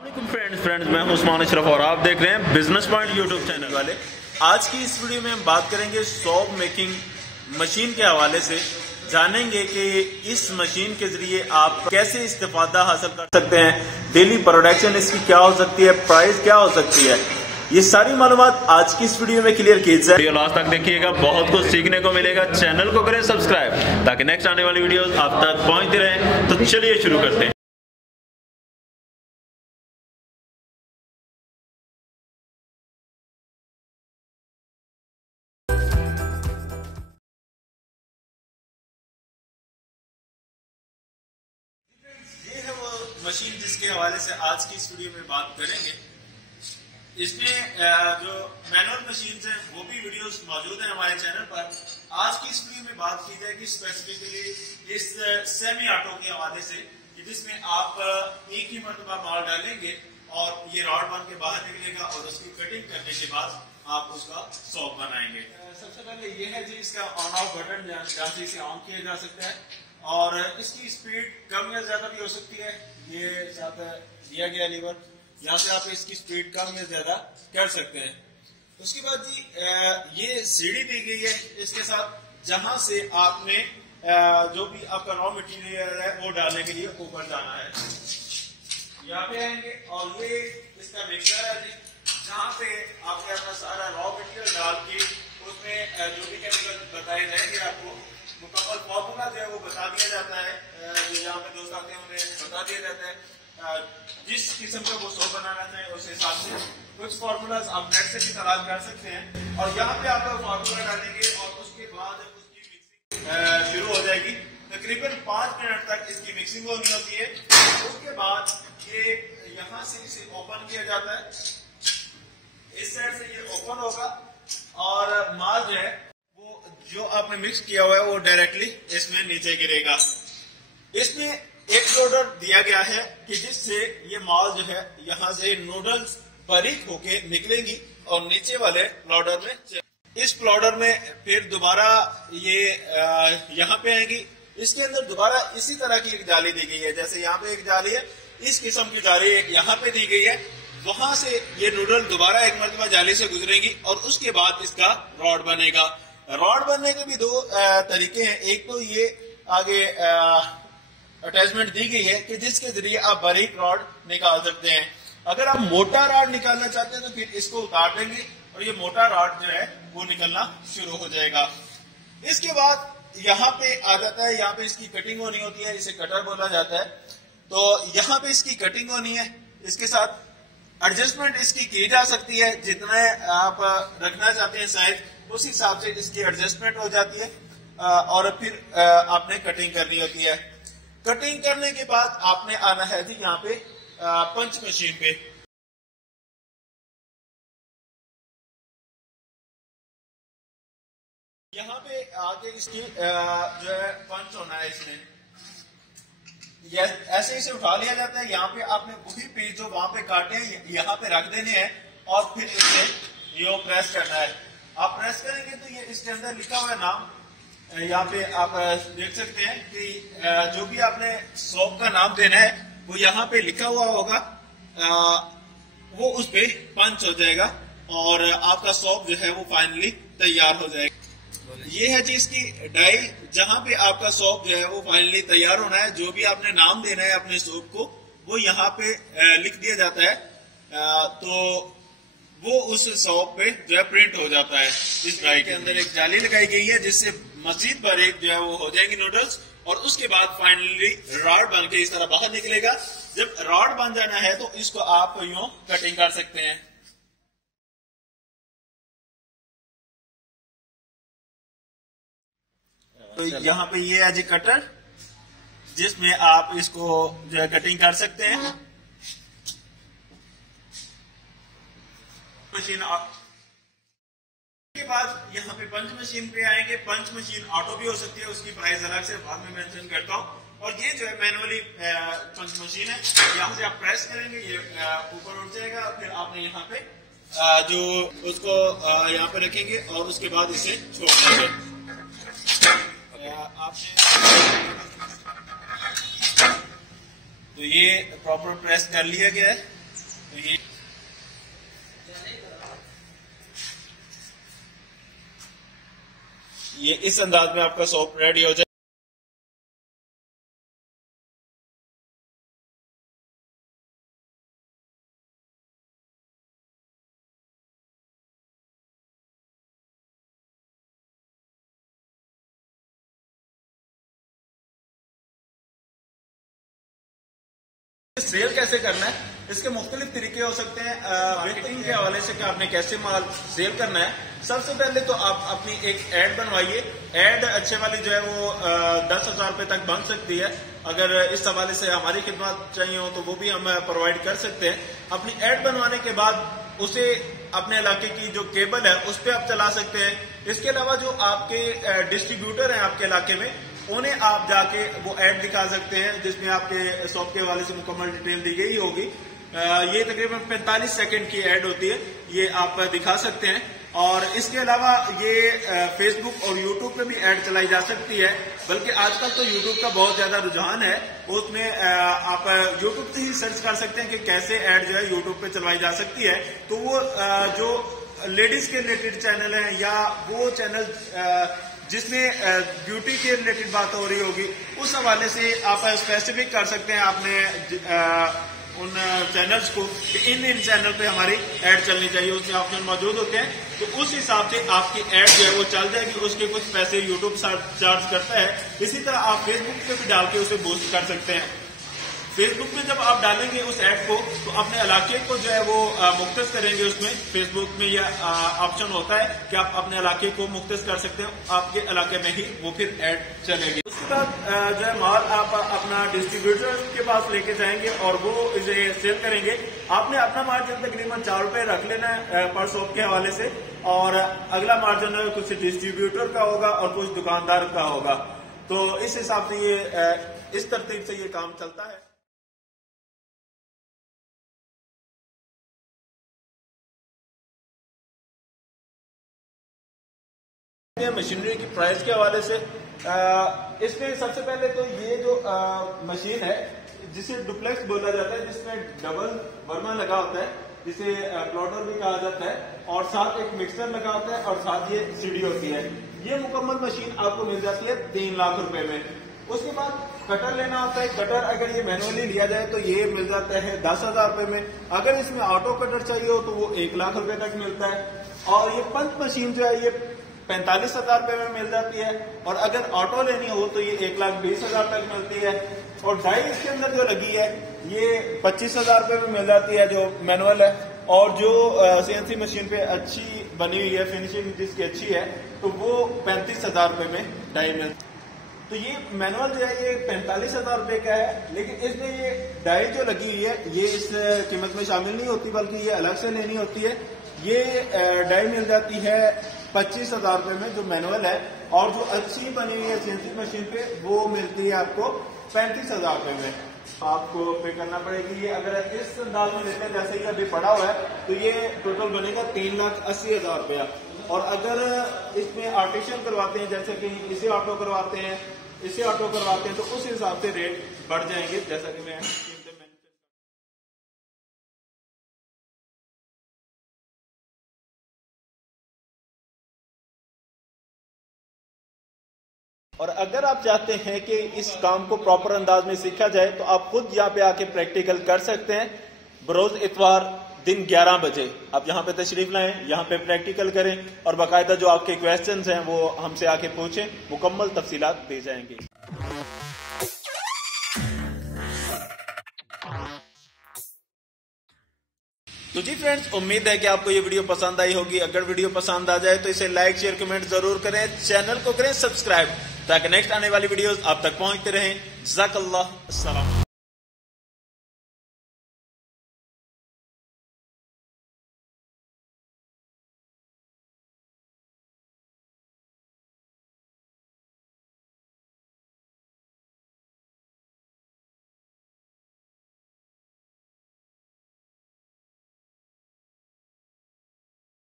Friends मैं हूं उस्मान अशरफ और आप देख रहे हैं बिजनेस पॉइंट यूट्यूब चैनल वाले। आज की इस वीडियो में हम बात करेंगे सॉप मेकिंग मशीन के हवाले से। जानेंगे कि इस मशीन के जरिए आप कैसे इस्तेफादा हासिल कर सकते हैं, डेली प्रोडक्शन इसकी क्या हो सकती है, प्राइस क्या हो सकती है, ये सारी मालूमात आज की इस वीडियो में क्लियर की जाए। वीडियो लास्ट तक देखिएगा, बहुत कुछ सीखने को मिलेगा। चैनल को करें सब्सक्राइब ताकि नेक्स्ट आने वाली वीडियोस आप तक पहुंचती रहें। तो चलिए शुरू करते हैं। मशीन जिसके हवाले से आज की इस वीडियो में बात करेंगे, इसमें जो मैनुअल मशीन है वो भी वीडियोस मौजूद हैं हमारे चैनल पर। आज की इस वीडियो में बात की जाएगी स्पेसिफिकली इस सेमी ऑटो के हवाले से, जिसमें आप एक ही मरतबा माल डालेंगे और ये रॉड बन के बाहर निकलेगा और उसकी कटिंग करने के बाद आप उसका सॉप बनाएंगे। सबसे पहले ये है जी इसका ऑन ऑफ बटन, जहाँ से इसे ऑन किया जा सकता है और इसकी स्पीड कम या ज्यादा भी हो सकती है। ये ज्यादा दिया गया लीवर, यहाँ से आप इसकी स्पीड कम या ज्यादा कर सकते हैं। उसके बाद जी ये सीढ़ी दी गई है इसके साथ, जहां से आपने जो भी आपका रॉ मटेरियल है वो डालने के लिए ऊपर जाना है। यहाँ पे आएंगे और ये इसका मिक्सर है जी, जहाँ पे आपने अपना सारा रॉ मटेरियल डाल के उसमें जो भी केमिकल बताए जाएंगे आपको मुकम्मल फॉर्मूला जो है वो बता दिया जाता है। जो यहाँ पे दोस्त आते हैं उन्हें बता दिया जाता है जिस किस्म का वो सॉप बनाना चाहे उस हिसाब से। कुछ फॉर्मूलाज आप नेट से भी तलाश कर सकते हैं और यहाँ पे आप फॉर्मूला डालेंगे और उसके बाद उसकी मिक्सिंग शुरू हो जाएगी। तकरीबन 5 मिनट तक इसकी मिक्सिंग होनी होती है। उसके बाद ये यहाँ से इसे ओपन किया जाता है, इस साइड से ये ओपन होगा और माल जो है जो आपने मिक्स किया हुआ है वो डायरेक्टली इसमें नीचे गिरेगा। इसमें एक लोडर दिया गया है कि जिससे ये माल जो है यहाँ से नूडल्स बारीक होके निकलेंगी और नीचे वाले लोडर में, इस लोडर में फिर दोबारा ये यहाँ पे आएंगी। इसके अंदर दोबारा इसी तरह की एक जाली दी गई है, जैसे यहाँ पे एक जाली है, इस किस्म की जाली एक यहाँ पे दी गई है। वहां से ये नूडल दोबारा एक मरतबा जाली से गुजरेंगी और उसके बाद इसका रॉड बनेगा। रॉड बनने के भी 2 तरीके हैं। एक तो ये आगे अटैचमेंट दी गई है कि जिसके जरिए आप बारीक रॉड निकाल सकते हैं। अगर आप मोटा रॉड निकालना चाहते हैं तो फिर इसको उतार देंगे और ये मोटा रॉड जो है वो निकलना शुरू हो जाएगा। इसके बाद यहाँ पे आ जाता है, यहाँ पे इसकी कटिंग होनी होती है, इसे कटर बोला जाता है। तो यहाँ पे इसकी कटिंग होनी है, इसके साथ एडजस्टमेंट इसकी की जा सकती है। जितना आप रखना चाहते हैं साइज, उस हिसाब से इसकी एडजस्टमेंट हो जाती है और फिर आपने कटिंग करनी होती है। कटिंग करने के बाद आपने आना है जी यहाँ पे पंच मशीन पे। यहाँ पे आगे इसकी जो है पंच होना है, इसमें ऐसे इसे उठा लिया जाता है। यहाँ पे आपने वही पीस जो वहां पे काटे हैं यहाँ पे रख देने हैं और फिर इसे यो प्रेस करना है। आप प्रेस करेंगे तो ये इसके अंदर लिखा हुआ नाम यहाँ पे आप देख सकते हैं कि जो भी आपने सॉप का नाम देना है वो यहाँ पे लिखा हुआ होगा, वो उस पे पंच हो जाएगा और आपका सॉप जो है वो फाइनली तैयार हो जाएगा। ये है जी इसकी डाई, जहाँ पे आपका सॉप जो है वो फाइनली तैयार होना है। जो भी आपने नाम देना है अपने सॉप को वो यहाँ पे लिख दिया जाता है, तो वो उस सॉप पे जो है प्रिंट हो जाता है। इस डाई के अंदर एक जाली लगाई गई है जिससे मजीद बारीक जो है वो हो जाएंगी नूडल्स और उसके बाद फाइनली रॉड बन के इस तरह बाहर निकलेगा। जब रॉड बन जाना है तो इसको आप यूं कटिंग कर सकते हैं। तो यहाँ पे ये है जी कटर, जिसमें आप इसको जो है कटिंग कर सकते हैं। मशीन के बाद यहाँ पे पंच मशीन पे आएंगे। पंच मशीन ऑटो भी हो सकती है, उसकी प्राइस अलग से बाद में मेंशन करता हूँ। और ये जो है मैनुअली पंच मशीन है, यहाँ से आप प्रेस करेंगे ये ऊपर उठ जाएगा। फिर आपने यहाँ पे जो उसको यहाँ पे रखेंगे और उसके बाद इसे छोड़ देंगे। तो ये प्रॉपर प्रेस कर लिया गया है। तो ये इस अंदाज में आपका सोप रेडी हो जाए। सेल कैसे करना है, इसके मुख्तलिफ तरीके हो सकते हैं। मार्केटिंग के हवाले से कि आपने कैसे माल सेल करना है। सबसे पहले तो आप अपनी एक ऐड बनवाइए। ऐड अच्छे वाली जो है वो 10,000 रुपए तक बन सकती है। अगर इस हवाले से हमारी खिदमत चाहिए हो तो वो भी हम प्रोवाइड कर सकते हैं। अपनी ऐड बनवाने के बाद उसे अपने इलाके की जो केबल है उस पर आप चला सकते हैं। इसके अलावा जो आपके डिस्ट्रीब्यूटर हैं आपके इलाके में, उन्हें आप जाके वो ऐड दिखा सकते हैं जिसमें आपके शॉप के हवाले से मुकम्मल डिटेल दी गई होगी। ये तकरीबन 45 सेकंड की ऐड होती है, ये आप दिखा सकते हैं। और इसके अलावा ये फेसबुक और यूट्यूब पे भी ऐड चलाई जा सकती है। बल्कि आजकल तो यूट्यूब का बहुत ज्यादा रुझान है, उसमें आप यूट्यूब से ही सर्च कर सकते हैं कि कैसे ऐड जो है यूट्यूब पे चलवाई जा सकती है। तो वो जो लेडीज के रिलेटेड चैनल है या वो चैनल जिसमें ब्यूटी के रिलेटेड बात हो रही होगी, उस हवाले से आप स्पेसिफिक कर सकते हैं आपने उन चैनल्स को कि इन चैनल पे हमारी ऐड चलनी चाहिए। उसमें ऑप्शन मौजूद होते हैं, तो उस हिसाब से आपकी ऐड जो है वो चल जाएगी। उसके कुछ पैसे यूट्यूब चार्ज करता है। इसी तरह आप फेसबुक पे भी डाल के उसे बूस्ट कर सकते हैं। फेसबुक पे जब आप डालेंगे उस ऐड को तो अपने इलाके को जो है वो मुख्तस करेंगे। उसमें फेसबुक में यह ऑप्शन होता है कि आप अपने इलाके को मुख्तस कर सकते हैं, आपके इलाके में ही वो फिर ऐड चलेगी। उसके बाद जो है माल आप अपना डिस्ट्रीब्यूटर के पास लेके जाएंगे और वो इसे सेल करेंगे। आपने अपना मार्जिन तकरीबन 4 रुपए रख लेना है पर शॉप के हवाले से, और अगला मार्जिन कुछ डिस्ट्रीब्यूटर का होगा और कुछ दुकानदार का होगा। तो इस हिसाब से ये इस तरतीब से ये काम चलता है। मशीनरी की प्राइस के हवाले से इसमें सबसे पहले तो ये जो मशीन है जिसे डुप्लेक्स बोला जाता है, जिसमें डबल बर्मा लगा होता है, जिसे प्लॉटर भी कहा जाता है, और साथ एक मिक्सर लगा होता है और साथ ये सीढ़ी होती है। ये मुकम्मल मशीन आपको मिल जाती है 3 लाख रुपए में। उसके बाद कटर लेना होता है। कटर अगर ये मैनुअली लिया जाए तो ये मिल जाता है 10,000 रुपए में। अगर इसमें ऑटो कटर चाहिए हो तो वो 1 लाख रुपए तक मिलता है। और ये पंच मशीन जो है ये 45,000 रुपए में मिल जाती है। और अगर ऑटो लेनी हो तो ये 1,20,000 तक मिलती है। और डाई इसके अंदर जो लगी है ये 25,000 रुपए में मिल जाती है जो मैनुअल है। और जो सीएनसी मशीन पे अच्छी बनी हुई है, फिनिशिंग जिसकी अच्छी है, तो वो 35,000 रुपए में डाई मिलती है। तो ये मैनुअल जो है ये 45,000 रुपए का है, लेकिन इसमें ये डाई जो लगी हुई है ये इस कीमत में शामिल नहीं होती, बल्कि ये अलग से लेनी होती है। ये डाई मिल जाती है 25,000 रुपए में जो मैनुअल है, और जो अच्छी बनी हुई है सीएनसी मशीन पे वो मिलती है आपको 35,000 रुपए में। आपको पे करना पड़ेगी। ये अगर इस अंदाज में लेते हैं जैसे ये अभी पड़ा हुआ है तो ये टोटल बनेगा 3,80,000 रुपया। और अगर इसमें आर्टिशियन करवाते हैं, जैसे कि इसे ऑटो करवाते हैं, इसे ऑटो करवाते हैं, तो उस हिसाब से रेट बढ़ जाएंगे, जैसा कि मैं और अगर आप चाहते हैं कि इस काम को प्रॉपर अंदाज में सीखा जाए तो आप खुद यहाँ पे आके प्रैक्टिकल कर सकते हैं। बरोज इतवार दिन 11 बजे आप यहाँ पे तशरीफ लाएं, यहाँ पे प्रैक्टिकल करें और बाकायदा जो आपके क्वेश्चंस हैं वो हमसे आके पूछें, मुकम्मल तफसीलात दे जाएंगे। तो जी फ्रेंड्स, उम्मीद है कि आपको ये वीडियो पसंद आई होगी। अगर वीडियो पसंद आ जाए तो इसे लाइक शेयर कमेंट जरूर करें, चैनल को करें सब्सक्राइब, ताकि नेक्स्ट आने वाली वीडियोस आप तक पहुंचते रहें। जज़ाकल्लाह, अस्सलाम।